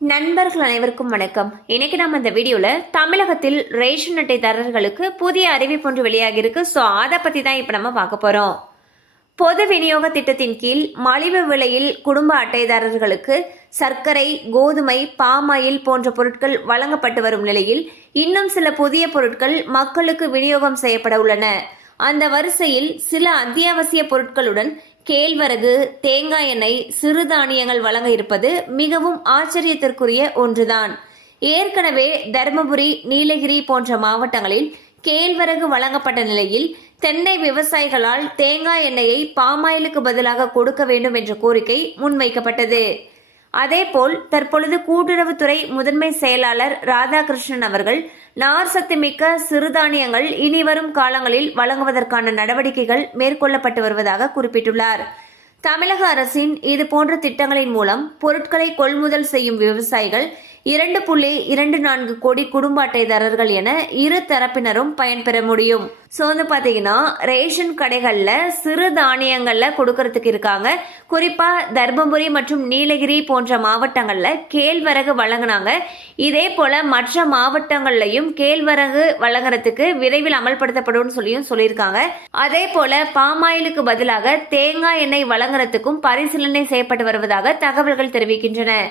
நண்பர்கள் அனைவருக்கும் வணக்கம். இன்னைக்கு நம்ம இந்த வீடியோல தமிழகத்தில் ரேஷன் அட்டைதாரர்களுக்கு புதிய அறிவிப்பு ஒன்று வெளியாகி இருக்கு ஸோ அதை பத்தி தான் இப்போ நம்ம பார்க்க போறோம். பொது விநியோக திட்டத்தின் கீழ் மலிவு விலையில் குடும்ப அட்டைதாரர்களுக்கு சர்க்கரை கோதுமை பாமாயில் போன்ற பொருட்கள் வழங்கப்பட்டு வரும் நிலையில் இன்னும் சில புதிய பொருட்கள் மக்களுக்கு விநியோகம் செய்யப்பட உள்ளன. அந்த வரிசையில் சில அத்தியாவசிய பொருட்களுடன் கேழ்வரகு தேங்காய் எண்ணெய் சிறுதானியங்கள் வழங்க இருப்பது மிகவும் ஆச்சரியத்திற்குரிய ஒன்றுதான். ஏற்கனவே தருமபுரி நீலகிரி போன்ற மாவட்டங்களில் கேழ்வரகு வழங்கப்பட்ட நிலையில் தென்னை விவசாயிகளால் தேங்காய் எண்ணெயை பாமாயிலுக்கு பதிலாக கொடுக்க வேண்டும் என்ற கோரிக்கை முன்வைக்கப்பட்டது. அதேபோல் தற்பொழுது கூட்டுறவுத்துறை முதன்மை செயலாளர் ராதாகிருஷ்ணன் அவர்கள் நார் சத்துமிக்க சிறுதானியங்கள் இனிவரும் காலங்களில் வழங்குவதற்கான நடவடிக்கைகள் மேற்கொள்ளப்பட்டு வருவதாக குறிப்பிட்டுள்ளார். தமிழக அரசின் இதுபோன்ற திட்டங்களின் மூலம் பொருட்களை கொள்முதல் செய்யும் விவசாயிகள் இரண்டு புள்ளி இரண்டு நான்கு கோடி குடும்ப அட்டைதாரர்கள் என இரு தரப்பினரும் பயன்பெற முடியும். ஸோ வந்து பார்த்தீங்கன்னா ரேஷன் கடைகளில் சிறு தானியங்களில் கொடுக்கறதுக்கு இருக்காங்க. குறிப்பாக தர்மபுரி மற்றும் நீலகிரி போன்ற மாவட்டங்களில் கேழ்வரகு வழங்கினாங்க. இதே போல் மற்ற மாவட்டங்கள்லையும் கேழ்வரகு வழங்குறதுக்கு விரைவில் அமல்படுத்தப்படும் சொல்லியும் சொல்லியிருக்காங்க. அதே போல் பாமாயிலுக்கு பதிலாக தேங்காய் எண்ணெய் வழங்குறதுக்கும் பரிசீலனை செய்யப்பட்டு வருவதாக தகவல்கள் தெரிவிக்கின்றன.